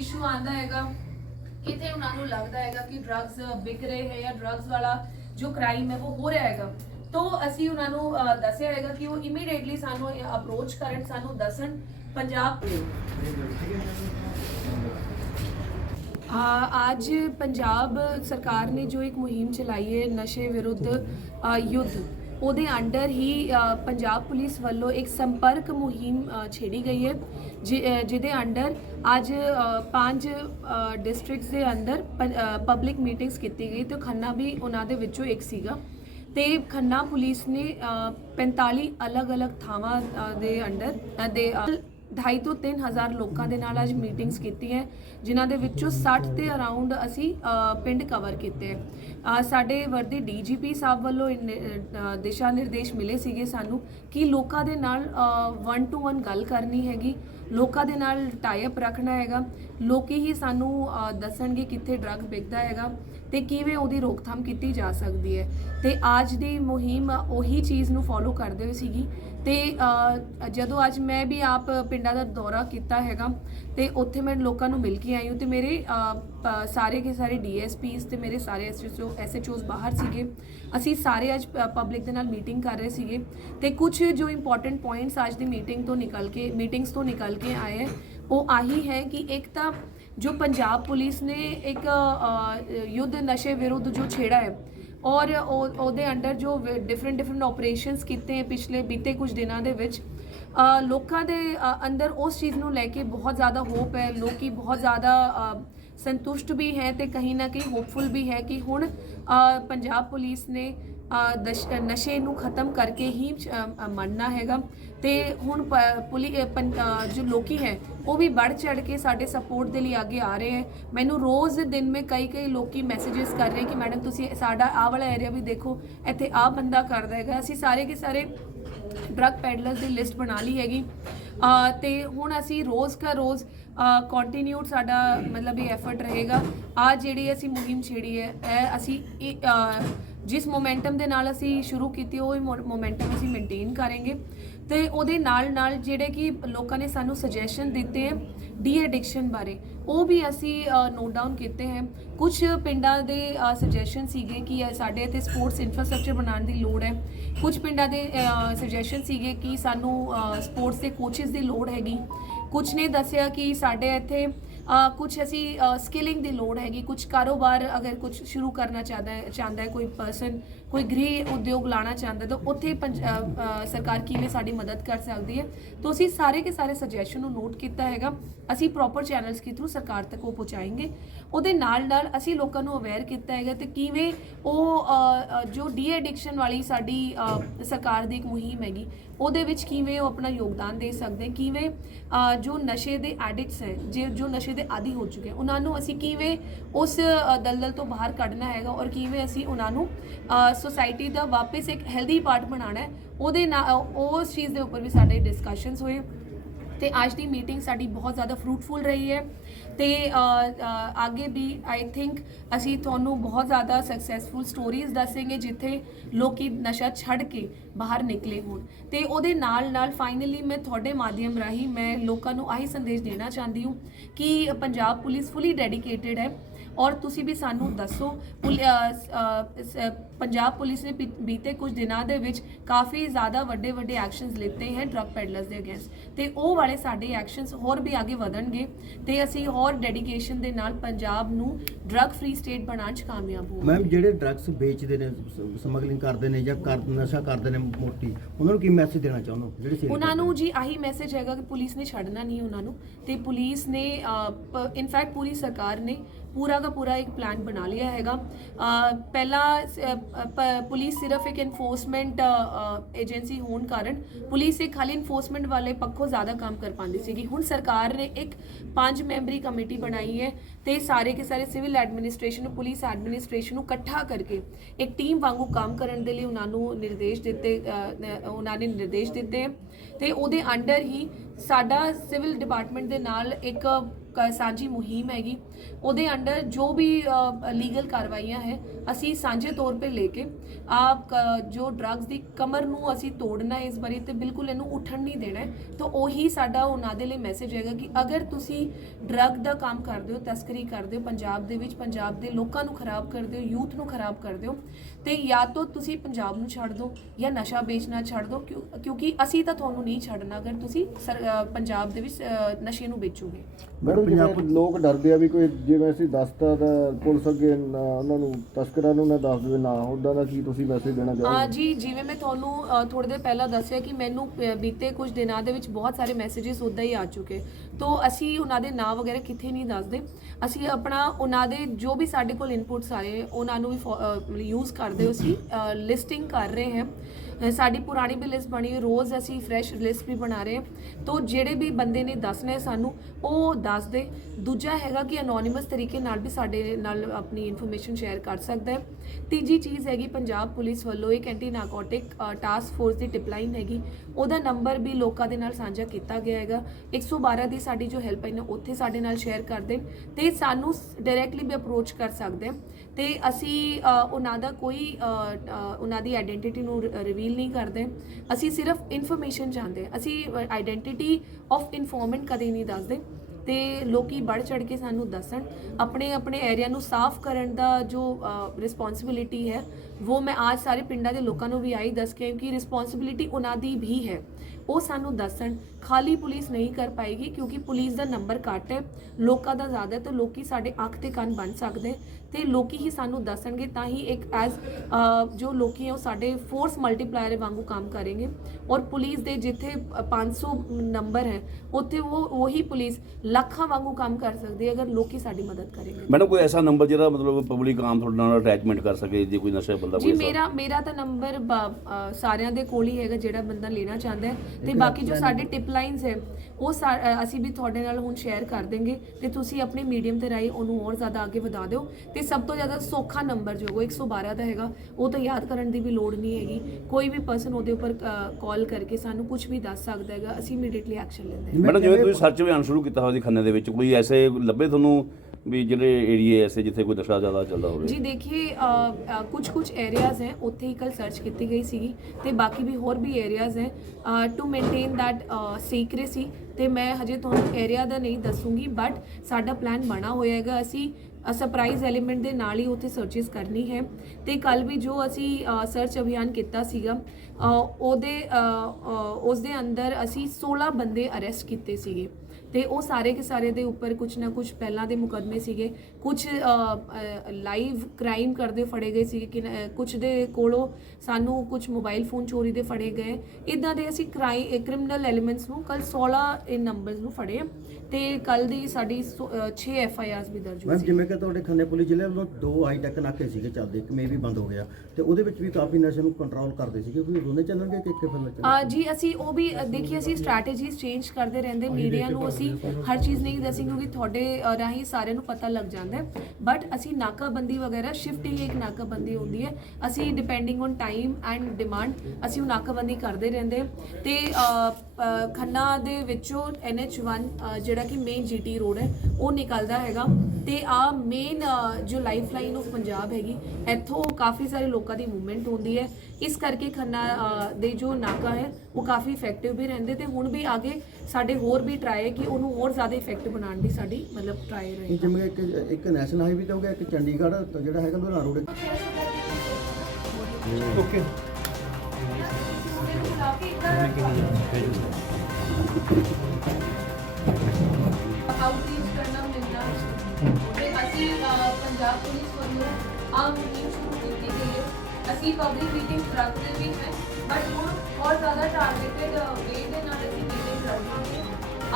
Issue ਆਂਦਾ ਹੈਗਾ ਕਿਤੇ ਉਹਨਾਂ ਨੂੰ ਲੱਗਦਾ ਹੈਗਾ ਕਿ ਡਰੱਗਸ ਵਿਕ ਰਹੇ ਹੈ ਜਾਂ ਡਰੱਗਸ ਵਾਲਾ ਜੋ ਕ੍ਰਾਈਮ ਹੈ ਉਹ ਹੋ ਰਿਹਾ ਹੈਗਾ। ਤੋਂ ਅਸੀਂ ਉਹਨਾਂ ਨੂੰ ਦੱਸਿਆ ਹੈਗਾ ਕਿ ਉਹ ਇਮੀਡੀਏਟਲੀ ਸਾਨੂੰ ਅਪਰੋਚ ਕਰਨ, ਸਾਨੂੰ ਦੱਸਣ ਪੰਜਾਬ ਅੱਜ ਪੰਜਾਬ ਸਰਕਾਰ ਨੇ ਜੋ ਇੱਕ ਮੁਹਿੰਮ ਚਲਾਈ ਹੈ ਨਸ਼ੇ ਵਿਰੁੱਧ ਯੁੱਧ ਉਹਦੇ ਅੰਡਰ ਹੀ ਪੰਜਾਬ ਪੁਲਿਸ ਵੱਲੋਂ ਇੱਕ ਸੰਪਰਕ ਮੁਹਿੰਮ ਛੇੜੀ ਗਈ ਹੈ ਜਿ- ਜਿਹਦੇ ਅੰਡਰ ਅੱਜ ਪੰਜ ਡਿਸਟ੍ਰਿਕਟਸ ਦੇ ਅੰਦਰ ਪਬਲਿਕ ਮੀਟਿੰਗਸ ਕੀਤੀ ਗਈ ਤੇ ਖੰਨਾ ਵੀ ਉਹਨਾਂ ਦੇ ਵਿੱਚੋਂ ਇੱਕ ਸੀਗਾ। ਤੇ ਖੰਨਾ ਪੁਲਿਸ ਨੇ ਅ, 45 ਅਲੱਗ-ਅਲੱਗ ਥਾਵਾਂ ਦੇ ਅੰਡਰ ਦੇ ਢਾਈ ਤੋਂ 3000 ਲੋਕਾਂ ਦੇ ਨਾਲ ਅੱਜ ਮੀਟਿੰਗਸ ਕੀਤੀ ਹੈ, ਜਿਨ੍ਹਾਂ ਦੇ ਵਿੱਚੋਂ 60 'ਤੇ ਅਰਾਊਂਡ ਅਸੀਂ ਪਿੰਡ ਕਵਰ ਕੀਤੇ ਹੈ। ਸਾਡੇ ਵਰਦੀ ਡੀਜੀਪੀ ਸਾਹਿਬ ਵੱਲੋਂ ਇਹ ਦਿਸ਼ਾ ਨਿਰਦੇਸ਼ ਮਿਲੇ ਸੀਗੇ ਸਾਨੂੰ ਕਿ ਲੋਕਾਂ ਦੇ ਨਾਲ 1 ਟੂ 1 ਗੱਲ ਕਰਨੀ ਹੈਗੀ, ਲੋਕਾਂ ਦੇ ਨਾਲ ਟਾਈ ਅਪ ਰੱਖਣਾ ਹੈਗਾ, ਲੋਕੀ ਹੀ ਸਾਨੂੰ ਦੱਸਣਗੇ ਕਿੱਥੇ ਡਰੱਗ ਵਿਕਦਾ ਹੈਗਾ। ਤੇ ਕਿਵੇਂ ਉਹਦੀ ਰੋਕਥਾਮ ਕੀਤੀ ਜਾ ਸਕਦੀ ਹੈ? ਤੇ ਅੱਜ ਦੀ ਮੁਹਿੰਮ ਉਹੀ ਚੀਜ਼ ਨੂੰ ਫੋਲੋ ਕਰਦੇ ਹੋਏ ਸੀਗੀ। ਤੇ ਜਦੋਂ ਅੱਜ ਮੈਂ ਵੀ ਆਪ ਪਿੰਡਾਂ ਦਾ ਦੌਰਾ ਕੀਤਾ ਹੈਗਾ ਤੇ ਉੱਥੇ ਮੈਂ ਲੋਕਾਂ ਨੂੰ ਮਿਲ ਕੇ ਆਈ ਹਾਂ ਤੇ ਮੇਰੇ ਅ, ਸਾਰੇ ਕੇ ਸਾਰੇ ਡੀਐਸਪੀਸ ਤੇ ਮੇਰੇ ਸਾਰੇ ਐਸਐਚਓ ਐਸਐਚਓਸ ਬਾਹਰ ਸੀਗੇ। ਅਸੀਂ ਸਾਰੇ ਅੱਜ ਪਬਲਿਕ ਦੇ ਨਾਲ ਮੀਟਿੰਗ ਕਰ ਰਹੇ ਸੀਗੇ। ਤੇ ਕੁਝ ਜੋ ਇੰਪੋਰਟੈਂਟ ਪੁਆਇੰਟਸ ਅੱਜ ਦੀ ਮੀਟਿੰਗ ਤੋਂ ਨਿਕਲ ਕੇ ਮੀਟਿੰਗਸ ਤੋਂ ਨਿਕਲ ਕੇ ਆਏ ਉਹ ਆਹੀ ਹੈ ਕਿ ਇੱਕ ਤਾਂ ਜੋ ਪੰਜਾਬ ਪੁਲਿਸ ਨੇ ਇੱਕ ਅ, ਯੁੱਧ ਨਸ਼ੇ ਵਿਰੁੱਧ ਜੋ ਛੇੜਾ ਹੈ ਔਰ ਉਹ- ਉਹਦੇ ਅੰਡਰ ਜੋ ਡਿਫਰੈਂਟ ਡਿਫਰੈਂਟ ਆਪਰੇਸ਼ਨਸ ਕੀਤੇ ਹੈ ਪਿਛਲੇ ਬੀਤੇ ਕੁਝ ਦਿਨਾਂ ਦੇ ਵਿੱਚ ਲੋਕਾਂ ਦੇ ਅੰਦਰ ਉਸ ਚੀਜ਼ ਨੂੰ ਲੈ ਕੇ ਬਹੁਤ ਜ਼ਿਆਦਾ ਹੋਪ ਹੈ ਲੋਕੀ ਬਹੁਤ ਜ਼ਿਆਦਾ ਸੰਤੁਸ਼ਟ ਵੀ ਹੈ ਤੇ ਕहीं ਨਾ ਕहीं ਹੋਪਫੁਲ ਵੀ ਹੈ ਕਿ ਹੁਣ ਪੰਜਾਬ ਪੁਲਿਸ ਨੇ ਨਸ਼ੇ ਨੂੰ ਖਤਮ ਕਰਕੇ ਹੀ ਮੰਨਣਾ ਹੈਗਾ। ਤੇ ਹੁਣ ਪ- ਪੁਲੀ ਪੰ- ਜੋ ਲੋਕੀ ਹੈ ਉਹ ਵੀ ਵੱਧ ਚੜ ਕੇ ਸਾਡੇ ਸਪੋਰਟ ਦੇ ਲਈ ਅੱਗੇ ਆ ਰਹੇ ਹੈ। ਮੈਨੂੰ ਰੋਜ਼ ਦਿਨ ਮੇ ਕਈ ਕਈ ਲੋਕੀ ਮੈਸੇजेस ਕਰ ਰਹੇ ਕਿ ਮੈਡਮ ਤੁਸੀਂ ਸਾਡਾ ਆਹ ਵਾਲਾ ਏਰੀਆ ਵੀ ਦੇਖੋ ਇੱਥੇ ਆਹ ਬੰਦਾ ਕਰਦਾ ਹੈਗਾ। ਅਸੀਂ ਸਾਰੇ ਕੇ ਸਾਰੇ ਡਰੱਗ ਪੈਡਲਰਸ ਦੀ ਲਿਸਟ ਬਣਾ ਲਈ ਹੈਗੀ। ਅ, ਤੇ ਹੁਣ ਅਸੀਂ ਰੋਜ਼ ਕਾ ਰੋਜ਼ ਕੰਟੀਨਿਊਡ ਸਾਡਾ ਮਤਲਬ ਇਹ ਐਫਰਟ ਰਹੇਗਾ। ਆ ਜਿਹੜੀ ਅਸੀਂ ਮੁਹਿੰਮ ਛੇੜੀ ਹੈ ਇਹ ਅਸੀਂ ਜਿਸ ਮੋਮੈਂਟਮ ਦੇ ਨਾਲ ਅਸੀਂ ਸ਼ੁਰੂ ਕੀਤੀ, ਉਹ ਹੀ ਮੋਮੈਂਟਮ ਅਸੀਂ ਮੇਨਟੇਨ ਕਰਾਂਗੇ। ਤੇ ਉਹਦੇ ਨਾਲ ਨਾਲ ਜਿਹੜੇ ਕਿ ਲੋਕਾਂ ਨੇ ਸਾਨੂੰ ਸੁਜੈਸ਼ਨ ਦਿੱਤੇ ਹੈ ਡੀ ਐਡਿਕਸ਼ਨ ਬਾਰੇ, ਉਹ ਵੀ ਅਸੀਂ ਨੋਟ ਡਾਊਨ ਕੀਤੇ ਹੈ। ਕੁਝ ਪਿੰਡਾਂ ਦੇ ਸੁਜੈਸ਼ਨ ਸੀਗੇ ਕਿ ਸਾਡੇ ਇੱਥੇ ਸਪੋਰਟਸ ਇਨਫਰਾਸਟ੍ਰਕਚਰ ਬਣਾਉਣ ਦੀ ਲੋੜ ਹੈ। ਕੁਝ ਪਿੰਡਾਂ ਦੇ ਸੁਜੈਸ਼ਨ ਸੀਗੇ ਕਿ ਸਾਨੂੰ ਸਪੋਰਟਸ ਦੇ ਕੋਚਿਸ ਦੀ ਲੋੜ ਹੈਗੀ। ਕੁਝ ਨੇ ਦੱਸਿਆ ਕਿ ਸਾਡੇ ਇੱਥੇ ਕੁਝ ਅਸੀਂ ਸਕਿਲਿੰਗ ਦੀ ਲੋੜ ਹੈਗੀ ਕੁਝ ਕਾਰੋਬਾਰ ਅਗਰ ਕੁਝ ਸ਼ੁਰੂ ਕਰਨਾ ਚਾਹਦਾ ਹੈ, ਚਾਹੁੰਦਾ ਹੈ, ਕੋਈ ਪਰਸਨ ਕੋਈ ਗ੍ਰਹਿ ਉਦਯੋਗ ਲਾਣਾ ਚਾਹੁੰਦਾ ਤਾਂ ਉੱਥੇ ਪੰਜ- ਸਰਕਾਰ ਕਿਵੇਂ ਸਾਡੀ ਮਦਦ ਕਰ ਸਕਦੀ ਹੈ? ਤਾਂ ਅਸੀਂ ਸਾਰੇ ਕੇ ਸਾਰੇ ਸੁਜੈਸ਼ਨ ਨੂੰ ਨੋਟ ਕੀਤਾ ਹੈਗਾ। ਅਸੀਂ ਪ੍ਰੋਪਰ ਚੈਨਲਸ ਕੇ ਥਰੂ ਸਰਕਾਰ ਤੱਕ ਉਹ ਪਹੁੰਚਾਏਂਗੇ। ਉਹਦੇ ਨਾਲ ਨਾਲ ਅਸੀਂ ਲੋਕਾਂ ਨੂੰ ਅਵੇਅਰ ਕੀਤਾ ਹੈਗਾ ਤੇ ਕਿਵੇਂ ਉਹ ਜੋ ਡੀ ਐਡਿਕਸ਼ਨ ਵਾਲੀ ਸਾਡੀ ਸਰਕਾਰ ਦੀ ਇੱਕ ਮੁਹਿੰਮ ਹੈਗੀ, ਉਹਦੇ ਵਿੱਚ ਕਿਵੇਂ ਉਹ ਆਪਣਾ ਯੋਗਦਾਨ ਦੇ ਸਕਦੇ, ਕਿਵੇਂ ਜੋ ਨਸ਼ੇ ਦੇ ਐਡਿਕਟਸ ਹੈ, ਜੇ ਜੋ ਨਸ਼ੇ ਦੇ ਆਦੀ ਹੋ ਚੁੱਕੇ ਉਹਨਾਂ ਨੂੰ ਅਸੀਂ ਕਿਵੇਂ ਉਸ ਦਲਦਲ ਤੋਂ ਬਾਹਰ ਕੱਢਣਾ ਹੈਗਾ ਔਰ ਕਿਵੇਂ ਅਸੀਂ ਉਹਨਾਂ ਨੂੰ ਸੋਸਾਇਟੀ ਦਾ ਵਾਪਸ ਇੱਕ ਹੈਲਦੀ ਪਾਰਟ ਬਣਾਉਣਾ ਹੈ, ਉਹਦੇ ਨਾਲ ਉਸ ਚੀਜ਼ ਦੇ ਉੱਪਰ ਵੀ ਸਾਡੇ ਡਿਸਕਸ਼ਨਸ ਹੋਏ। ਤੇ ਅੱਜ ਦੀ ਮੀਟਿੰਗ ਸਾਡੀ ਬਹੁਤ ਜ਼ਿਆਦਾ ਫਰੂਟਫੁਲ ਰਹੀ ਹੈ। ਤੇ ਅੱਗੇ ਵੀ ਆਈ ਥਿੰਕ ਅਸੀਂ ਤੁਹਾਨੂੰ ਬਹੁਤ ਜ਼ਿਆਦਾ ਸਕਸੈਸਫੁਲ ਸਟੋਰੀਜ਼ ਦੱਸਾਂਗੇ ਜਿੱਥੇ ਲੋਕੀ ਨਸ਼ਾ ਛੱਡ ਕੇ ਬਾਹਰ ਨਿਕਲੇ ਹੋਣ। ਤੇ ਉਹਦੇ ਨਾਲ ਨਾਲ ਫਾਈਨਲੀ ਮੈਂ ਤੁਹਾਡੇ ਮਾਧਿਅਮ ਰਾਹੀਂ ਮੈਂ ਲੋਕਾਂ ਨੂੰ ਆਹੀ ਸੰਦੇਸ਼ ਦੇਣਾ ਚਾਹੁੰਦੀ ਹਾਂ ਕਿ ਪੰਜਾਬ ਪੁਲਿਸ ਫੁੱਲੀ ਡੈਡੀਕੇਟਿਡ ਹੈ। ਔਰ ਤੁਸੀਂ ਵੀ ਸਾਨੂੰ ਦੱਸੋ ਪੰਜਾਬ ਪੁਲਿਸ ਨੇ ਬੀਤੇ ਕੁਝ ਦਿਨਾਂ ਦੇ ਵਿੱਚ ਕਾਫੀ ਜ਼ਿਆਦਾ ਵੱਡੇ ਵੱਡੇ ਐਕਸ਼ਨਸ ਲਿੱਤੇ ਹੈ ਡਰੱਗ ਪੈਡਲਰਸ ਦੇ ਅਗੇਂਸਟ ਤੇ ਉਹ ਵਾਲੇ ਸਾਡੇ ਐਕਸ਼ਨਸ ਹੋਰ ਵੀ ਅੱਗੇ ਵਧਣਗੇ ਤੇ ਅਸੀਂ ਹੋਰ ਡੈਡੀਕੇਸ਼ਨ ਦੇ ਨਾਲ ਪੰਜਾਬ ਨੂੰ ਡਰੱਗ ਫ੍ਰੀ ਸਟੇਟ ਬਣਾਉਣ 'ਚ ਕਾਮਯਾਬ ਹੋਵਾਂਗੇ। ਮੈਮ ਜਿਹੜੇ ਡਰੱਗਸ ਵੇਚਦੇ ਨੇ ਸਮਗਲਿੰਗ ਕਰਦੇ ਨੇ ਜਾਂ ਕਰ ਨਸ਼ਾ ਕਰਦੇ ਨੇ ਮੋਟੀ ਉਹਨਾਂ ਨੂੰ ਕੀ ਮੈਸੇਜ ਦੇਣਾ ਚਾਹੁੰਦੇ ਹੋ? ਜਿਹੜੇ ਉਹਨਾਂ ਨੂੰ ਜੀ ਆਹੀ ਮੈਸੇਜ ਹੈਗਾ ਕਿ ਪੁਲਿਸ ਨੇ ਛੱਡਣਾ ਨਹੀਂ ਉਹਨਾਂ ਨੂੰ ਤੇ ਪੁਲਿਸ ਨੇ ਇਨਫੈਕਟ ਪੂਰੀ ਸਰਕਾਰ ਨੇ ਪੂਰਾ ਦਾ ਪੂਰਾ ਇੱਕ ਪਲਾਨ ਬਣਾ ਲਿਆ ਹੈਗਾ। ਅ, ਪਹਿਲਾਂ ਸ- ਪ- ਪੁਲਿਸ ਸਿਰਫ ਇੱਕ ਇਨਫੋਰਸਮੈਂਟ ਏਜੰਸੀ ਹੋਣ ਕਾਰਨ ਪੁਲਿਸ ਇੱਕ ਖਾਲੀ ਇਨਫੋਰਸਮੈਂਟ ਵਾਲੇ ਪੱਖੋਂ ਜ਼ਿਆਦਾ ਕੰਮ ਕਰ ਪਾਉਂਦੀ ਸੀਗੀ। ਹੁਣ ਸਰਕਾਰ ਨੇ ਇੱਕ ਪੰਜ ਮੈਂਬਰੀ ਕਮੇਟੀ ਬਣਾਈ ਹੈ ਤੇ ਸਾਰੇ ਕੇ ਸਾਰੇ ਸਿਵਲ ਐਡਮਿਨਿਸਟ੍ਰੇਸ਼ਨ ਨੂੰ ਪੁਲਿਸ ਐਡਮਿਨਿਸਟ੍ਰੇਸ਼ਨ ਨੂੰ ਇਕੱਠਾ ਕਰਕੇ ਇੱਕ ਟੀਮ ਵਾਂਗੂ ਕੰਮ ਕਰਨ ਦੇ ਲਈ ਉਹਨਾਂ ਨੂੰ ਨਿਰਦੇਸ਼ ਦਿੱਤੇ ਉਹਨਾਂ ਨੇ ਨਿਰਦੇਸ਼ ਦਿੱਤੇ। ਤੇ ਉਹਦੇ ਅੰਡਰ ਹੀ ਸਾਡਾ ਸਿਵਲ ਡਿਪਾਰਟਮੈਂਟ ਦੇ ਨਾਲ ਇੱਕ ਸਾਂਝੀ ਮੁਹਿੰਮ ਹੈਗੀ। ਉਹਦੇ ਅੰਡਰ ਜੋ ਵੀ ਲੀਗਲ ਕਾਰਵਾਈਆਂ ਹੈ, ਅਸੀਂ ਸਾਂਝੇ ਤੌਰ ਤੇ ਲੈ ਕੇ ਆਪ ਜੋ ਡਰੱਗਸ ਦੀ ਕਮਰ ਨੂੰ ਅਸੀਂ ਤੋੜਨਾ ਇਸ ਬਾਰੇ ਤੇ ਬਿਲਕੁਲ ਇਹਨੂੰ ਉੱਠਣ ਨਹੀਂ ਦੇਣਾ ਤਾਂ ਉਹੀ ਸਾਡਾ ਉਹਨਾਂ ਦੇ ਲਈ ਮੈਸੇਜ ਹੈਗਾ ਕਿ ਅਗਰ ਤੁਸੀਂ ਡਰੱਗ ਦਾ ਕੰਮ ਕਰਦੇ ਹੋ, ਤਸਕਰੀ ਕਰਦੇ ਹੋ, ਪੰਜਾਬ ਦੇ ਵਿੱਚ ਪੰਜਾਬ ਦੇ ਲੋਕਾਂ ਨੂੰ ਖਰਾਬ ਕਰਦੇ ਹੋ, ਯੂਥ ਨੂੰ ਖਰਾਬ ਕਰਦੇ ਹੋ ਤੇ ਜਾਂ ਤਾਂ ਤੁਸੀਂ ਪੰਜਾਬ ਨੂੰ ਛੱਡ ਦਿਓ ਜਾਂ ਨਸ਼ਾ ਵੇਚਣਾ ਛੱਡ ਦਿਓ ਕਿਉਂ- ਕਿਉਂਕਿ ਅਸੀਂ ਤਾਂ ਤੁਹਾਨੂੰ ਨਹੀਂ ਛੱਡਣਾ ਅਗਰ ਤੁਸੀਂ ਪੰਜਾਬ ਦੇ ਵਿੱਚ ਨਸ਼ੇ ਨੂੰ ਵੇਚੋਗੇ। ਮੈਡਮ ਪੰਜਾਬ ਲੋਕ ਡਰਦੇ ਆ ਵੀ ਕੋਈ ਜਿਵੇਂ ਅਸੀਂ ਦੱਸਤਾ ਤਾਂ ਪੁਲਿਸ ਅੱਗੇ ਨਾ ਉਹਨਾਂ ਨੂੰ ਤਸਕਰਾਂ ਨੂੰ ਨਾ ਦੱਸ ਦੇਵੇ ਨਾ ਉਹਦਾ ਦਾ ਕੀ ਤੁਸੀਂ ਮੈਸੇਜ ਦੇਣਾ ਹਾਂ ਚਾਹੋਗੇ ਜੀ ਜਿਵੇਂ ਮੈਂ ਤੁਹਾਨੂੰ ਅ, ਥੋੜ੍ਹੀ ਦੇਰ ਪਹਿਲਾਂ ਦੱਸਿਆ ਕਿ ਮੈਨੂੰ ਬੀਤੇ ਕੁਝ ਦਿਨਾਂ ਦੇ ਵਿੱਚ ਬਹੁਤ ਸਾਰੇ ਮੈਸੇजेस ਉੱਦਾਂ ਹੀ ਆ ਚੁੱਕੇ। ਤੋਂ ਅਸੀਂ ਉਹਨਾਂ ਦੇ ਨਾਂ ਵਗੈਰਾ ਕਿੱਥੇ ਨਹੀਂ ਦੱਸਦੇ। ਅਸੀਂ ਆਪਣਾ ਉਹਨਾਂ ਦੇ ਜੋ ਵੀ ਸਾਡੇ ਕੋਲ ਇਨਪੁਟਸ ਆ ਰਹੇ ਉਹਨਾਂ ਨੂੰ ਵੀ ਯੂਜ਼ ਕਰਦੇ ਅਸੀਂ ਲਿਸਟਿੰਗ ਕਰ ਰਹੇ ਹਾਂ। ਸਾਡੀ ਪੁਰਾਣੀ ਵੀ ਲਿਸਟ ਬਣੀ, ਰੋਜ਼ ਅਸੀਂ ਫਰੈਸ਼ ਲਿਸਟ ਵੀ ਬਣਾ ਰਹੇ ਹਾਂ। ਤੋਂ ਜਿਹੜੇ ਵੀ ਬੰਦੇ ਨੇ ਦੱਸਣਾ ਹੈ ਸਾਨੂੰ, ਉਹ ਦੱਸ ਦੇ। ਦੂਜਾ ਹੈਗਾ ਕਿ ਅਨੋਨਿਮਸ ਤਰੀਕੇ ਨਾਲ ਵੀ ਸਾਡੇ ਨਾਲ ਆਪਣੀ ਇਨਫੋਰਮੇਸ਼ਨ ਸ਼ੇਅਰ ਕਰ ਸਕਦਾ ਹੈ। ਤੀਜੀ ਚੀਜ਼ ਹੈਗੀ ਪੰਜਾਬ ਪੁਲਿਸ ਵੱਲੋਂ ਇੱਕ ਐਂਟੀ ਨਾਰਕੋਟਿਕ ਟਾਸਕ ਫੋਰਸ ਦੀ ਟਿਪਲਾਈਨ ਹੈਗੀ। ਉਹਦਾ ਨੰਬਰ ਵੀ ਲੋਕਾਂ ਦੇ ਨਾਲ ਸਾਂਝਾ ਕੀਤਾ ਗਿਆ ਹੈਗਾ। 112 ਦੀ ਸਾਡੀ ਜੋ ਹੈਲਪਲਾਈਨ ਹੈ, ਉੱਥੇ ਸਾਡੇ ਨਾਲ ਸ਼ੇਅਰ ਕਰ ਦੇਣ ਤੇ ਸਾਨੂੰ ਡਾਇਰੈਕਟਲੀ ਵੀ ਅਪਰੋਚ ਕਰ ਸਕਦੇ ਆ ਤੇ ਅਸੀਂ ਉਹਨਾਂ ਦਾ ਕੋਈ ਉਹਨਾਂ ਦੀ ਆਇਡੈਂਟੀਟੀ ਨੂੰ ਰਿਵੀਲ ਨਹੀਂ ਕਰਦੇ। ਅਸੀਂ ਸਿਰਫ ਇਨਫੋਰਮੇਸ਼ਨ ਚਾਹੁੰਦੇ ਅਸੀਂ ਆਇਡੈਂਟੀਟੀ ਆਫ ਇਨਫੋਰਮੈਂਟ ਕਦੇ ਨਹੀਂ ਦੱਸਦੇ। ਤੇ ਲੋਕੀ ਬੜ ਚੜ ਕੇ ਸਾਨੂੰ ਦੱਸਣ। ਆਪਣੇ ਆਪਣੇ ਏਰੀਆ ਨੂੰ ਸਾਫ਼ ਕਰਨ ਦਾ ਜੋ ਰਿਸਪੌਂਸਿਬਿਲਿਟੀ ਹੈ, ਉਹ ਮੈਂ ਅੱਜ ਸਾਰੇ ਪਿੰਡਾਂ ਦੇ ਲੋਕਾਂ ਨੂੰ ਵੀ ਆਈ ਦੱਸ ਕੇ ਕਿ ਰਿਸਪੌਂਸਿਬਿਲਿਟੀ ਉਹਨਾਂ ਦੀ ਵੀ ਹੈ। ਉਹ ਸਾਨੂੰ ਦੱਸਣ। ਖਾਲੀ ਪੁਲਿਸ ਨਹੀਂ ਕਰ ਪਾਏਗੀ ਕਿਉਂਕਿ ਪੁਲਿਸ ਦਾ ਨੰਬਰ ਘੱਟ ਹੈ। ਲੋਕਾਂ ਦਾ ਜ਼ਿਆਦਾ ਹੈ ਤੇ ਲੋਕੀ ਸਾਡੇ ਅੱਖ ਤੇ ਕੰਨ ਬਣ ਸਕਦੇ। ਤੇ ਲੋਕੀ ਹੀ ਸਾਨੂੰ ਦੱਸਣਗੇ ਤਾਂ ਹੀ ਇੱਕ ਐਜ਼ ਜੋ ਲੋਕੀ ਹੈ ਉਹ ਸਾਡੇ ਫੋਰਸ ਮਲਟੀਪਲਾਇਰ ਵਾਂਗੂ ਕੰਮ ਕਰਨਗੇ। ਔਰ ਪੁਲਿਸ ਦੇ ਜਿੱਥੇ ਅ, 500 ਨੰਬਰ ਹੈ ਉੱਥੇ ਉਹ ਉਹੀ ਪੁਲਿਸ ਲੱਖਾਂ ਵਾਂਗੂ ਕੰਮ ਕਰ ਸਕਦੀ ਹੈ ਅਗਰ ਲੋਕੀ ਸਾਡੀ ਮਦਦ ਕਰਨਗੇ। ਮੈਡਮ ਕੋਈ ਐਸਾ ਨੰਬਰ ਜਿਹੜਾ ਮਤਲਬ ਪਬਲਿਕ ਆਮ ਤੁਹਾਡੇ ਨਾਲ ਅਟੈਚਮੈਂਟ ਕਰ ਸਕੇ ਜੇ ਕੋਈ ਨਸ਼ਾ ਬੰਦਾ ਜੀ ਮੇਰਾ ਮੇਰਾ ਤਾਂ ਨੰਬਰ ਸਾਰਿਆਂ ਦੇ ਕੋਲ ਹੀ ਹੈਗਾ ਜਿਹੜਾ ਬੰਦਾ ਲੈਣਾ ਚਾਹੁੰਦਾ ਹੈ। ਤੇ ਬਾਕੀ ਜੋ ਸਾਡੇ ਟਿਪ ਲਾਈਨਸ ਹੈ ਉਹ ਅਸੀਂ ਵੀ ਤੁਹਾਡੇ ਨਾਲ ਹੁਣ ਸ਼ੇਅਰ ਕਰ ਦੇਂਗੇ ਤੇ ਤੁਸੀਂ ਆਪਣੇ ਮੀਡੀਅਮ ਤੇ ਰਾਈ ਉਹਨੂੰ ਹੋਰ ਜ਼ਿਆਦਾ ਅੱਗੇ ਵਧਾ ਦਿਓ। ਤੇ ਸਭ ਤੋਂ ਜ਼ਿਆਦਾ ਸੌਖਾ ਨੰਬਰ ਜੋ ਉਹ 112 ਦਾ ਹੈਗਾ। ਉਹ ਤਾਂ ਯਾਦ ਕਰਨ ਦੀ ਵੀ ਲੋੜ ਨਹੀਂ ਹੈਗੀ। ਕੋਈ ਵੀ ਪਰਸਨ ਉਹਦੇ ਉੱਪਰ ਕਾਲ ਕਰਕੇ ਸਾਨੂੰ ਕੁਝ ਵੀ ਦੱਸ ਸਕਦਾ ਹੈਗਾ ਅਸੀਂ ਇਮੀਡੀਏਟਲੀ ਐਕਸ਼ਨ ਲੈਂਦੇ ਹਾਂ। ਮੈਡਮ ਜਿਵੇਂ ਤੁਸੀਂ ਸਰਚ ਅਭਿਆਨ ਸ਼ੁਰੂ ਕੀਤਾ ਹੋਇਆ ਸੀ ਖੰਨੇ ਦੇ ਵਿੱਚ ਕੋਈ ਐਸੇ ਲੱਭੇ ਤੁਹਾਨੂੰ ਵੀ ਜਿਹੜੇ ਏਰੀਏ ਐਸੇ ਜਿੱਥੇ ਕੋਈ ਨਸ਼ਾ ਜ਼ਿਆਦਾ ਚੱਲਦਾ ਹੋਵੇ? ਜੀ ਦੇਖिए ਕੁਝ ਕੁਝ ਏਰੀਆਜ਼ ਹੈ ਉੱਥੇ ਹੀ ਕੱਲ ਸਰਚ ਕੀਤੀ ਗਈ ਸੀਗੀ ਤੇ ਬਾਕੀ ਵੀ ਹੋਰ ਵੀ ਏਰੀਆਜ਼ ਹੈ। ਟੂ ਮੇਨਟੇਨ ਦੈਟ ਸੀਕ੍ਰੇਸੀ ਤੇ ਮੈਂ ਹਜੇ ਤੁਹਾਨੂੰ ਏਰੀਆ ਦਾ ਨਹੀਂ ਦੱਸੂਗੀ ਬਟ ਸਾਡਾ ਪਲਾਨ ਬਣਾ ਹੋਇਆ ਹੈਗਾ। ਅਸੀਂ ਸਰਪ੍ਰਾਈਜ਼ ਐਲੀਮੈਂਟ ਦੇ ਨਾਲ ਹੀ ਉੱਥੇ ਸਰਚਸ ਕਰਨੀ ਹੈ। ਤੇ ਕੱਲ ਵੀ ਜੋ ਅਸੀਂ ਸਰਚ ਅਭਿਆਨ ਕੀਤਾ ਸੀਗਾ ਉਹਦੇ ਅ, ਉਸ ਦੇ ਅੰਦਰ ਅਸੀਂ 16 ਬੰਦੇ ਅਰੈਸਟ ਕੀਤੇ ਸੀਗੇ। ਤੇ ਉਹ ਸਾਰੇ ਕੇ ਸਾਰੇ ਦੇ ਉੱਪਰ ਕੁਝ ਨਾ ਕੁਝ ਪਹਿਲਾਂ ਦੇ ਮੁਕਦਮੇ ਸੀਗੇ। ਕੁਝ ਲਾਈਵ ਕ੍ਰਾਈਮ ਕਰਦੇ ਫੜੇ ਗਏ ਸੀਗੇ ਕਿ ਕੁਝ ਦੇ ਕੋਲੋਂ ਸਾਨੂੰ ਕੁਝ ਮੋਬਾਈਲ ਫੋਨ ਚੋਰੀ ਦੇ ਫੜੇ ਗਏ। ਇਦਾਂ ਦੇ ਅਸੀਂ ਕ੍ਰਾਈ ਕ੍ਰਿਮੀਨਲ ਐਲੀਮੈਂਟਸ ਨੂੰ ਕੱਲ 16 ਇਨ ਨੰਬਰਸ ਨੂੰ ਫੜੇ। ਆ ਤੇ ਕੱਲ ਦੀ ਸਾਡੀ 6 ਐਫ ਆਈ ਆਰਸ ਵੀ ਦਰਜ ਹੋਈ ਮੈਮ ਸੀ। ਜਿਵੇਂ ਕਿ ਤੁਹਾਡੇ ਖੰਨੇ ਪੁਲਿਸ ਜ਼ਿਲ੍ਹੇ ਵੱਲੋਂ ਦੋ ਹਾਈਟੈਕ ਨਾਕੇ ਸੀਗੇ ਚੱਲਦੇ ਇੱਕ ਮੇ ਵੀ ਬੰਦ ਹੋ ਗਿਆ। ਤੇ ਉਹਦੇ ਵਿੱਚ ਵੀ ਕਾਫੀ ਨਸ਼ੇ ਨੂੰ ਕੰਟਰੋਲ ਕਰਦੇ ਸੀਗੇ ਕੋਈ ਦੋਨੇ ਚੱਲਣਗੇ ਕਿ ਇੱਕ ਫਿਰ ਆ ਚੱਲਣਗੇ ਜੀ ਅਸੀਂ ਉਹ ਵੀ ਅ, ਦੇਖੀਏ ਅਸੀਂ ਸਟ੍ਰੈਟੇਜੀਜ਼ ਚੇਂਜ ਕਰਦੇ ਰਹਿੰਦੇ ਮੀਡੀਆ ਨੂੰ ਅਸੀਂ ਹਰ ਚੀਜ਼ ਨਹੀਂ ਦੱਸੀ ਕਿਉਂਕਿ ਤੁਹਾਡੇ ਅ, ਰਾਹੀਂ ਸਾਰਿਆਂ ਨੂੰ ਪਤਾ ਲੱਗ ਜਾਂਦਾ ਬਟ ਅਸੀਂ ਨਾਕਾਬੰਦੀ ਵਗੈਰਾ ਸ਼ਿਫਟਿੰਗ ਇੱਕ ਨਾਕਾਬੰਦੀ ਹੁੰਦੀ ਹੈ। ਅਸੀਂ depending on time and demand ਅਸੀਂ ਉਹ ਨਾਕਾਬੰਦੀ ਕਰਦੇ ਰਹਿੰਦੇ। ਤੇ ਅ, ਖੰਨਾ ਦੇ ਵਿੱਚੋਂ NH1 ਅ, ਜਿਹੜਾ ਕਿ ਮੇਨ ਜੀਟੀ ਰੋਡ ਹੈ ਉਹ ਨਿਕਲਦਾ ਹੈਗਾ। ਤੇ ਆ ਮੇਨ ਜੋ ਲਾਈਫ ਲਾਈਨ ਆਫ ਪੰਜਾਬ ਹੈਗੀ ਇੱਥੋਂ ਕਾਫੀ ਸਾਰੇ ਲੋਕਾਂ ਦੀ ਮੂਵਮੈਂਟ ਹੁੰਦੀ ਹੈ। ਇਸ ਕਰਕੇ ਖੰਨਾ ਦੇ ਜੋ ਨਾਕਾ ਹੈ ਉਹ ਕਾਫੀ ਇਫੈਕਟਿਵ ਵੀ ਰਹਿੰਦੇ ਤੇ ਹੁਣ ਵੀ ਅੱਗੇ ਸਾਡੇ ਹੋਰ ਵੀ ਟਰਾਈ ਹੈ ਕਿ ਉਹਨੂੰ ਹੋਰ ਜ਼ਿਆਦਾ ਇਫੈਕਟਿਵ ਬਣਾਉਣ ਦੀ ਸਾਡੀ ਮਤਲਬ ਟਰਾਈ ਰਹੇ ਜਿਵੇਂ ਇੱਕ ਇੱਕ ਨੈਸ਼ਨਲ ਹਾਈਵੇ ਤੇ ਹੋ ਗਿਆ ਇੱਕ ਚੰਡੀਗੜ੍ਹ ਤੋਂ ਜਿਹੜਾ ਹੈਗਾ ਲੁਧਿਆਣਾ ਰੋਡ ਓਕੇ। ਆਊਟਰੀਚ ਕਰਨਾ ਮਿਲਣਾ ਤੇ ਅਸੀਂ ਅ, ਪੰਜਾਬ ਪੁਲਿਸ ਵੱਲੋਂ ਆਮ ਮੀਟਿੰਗ ਸ਼ੁਰੂ ਕੀਤੀ ਗਈ ਹੈ ਅਸੀਂ ਪਬਲਿਕ ਮੀਟਿੰਗ ਰੱਖਦੇ ਵੀ ਹੈ ਬਟ ਹੁਣ ਹੋਰ ਜ਼ਿਆਦਾ ਟਾਰਗੇਟਡ ਵੇ ਦੇ ਨਾਲ ਅਸੀਂ ਮੀਟਿੰਗ ਰੱਖਾਂਗੇ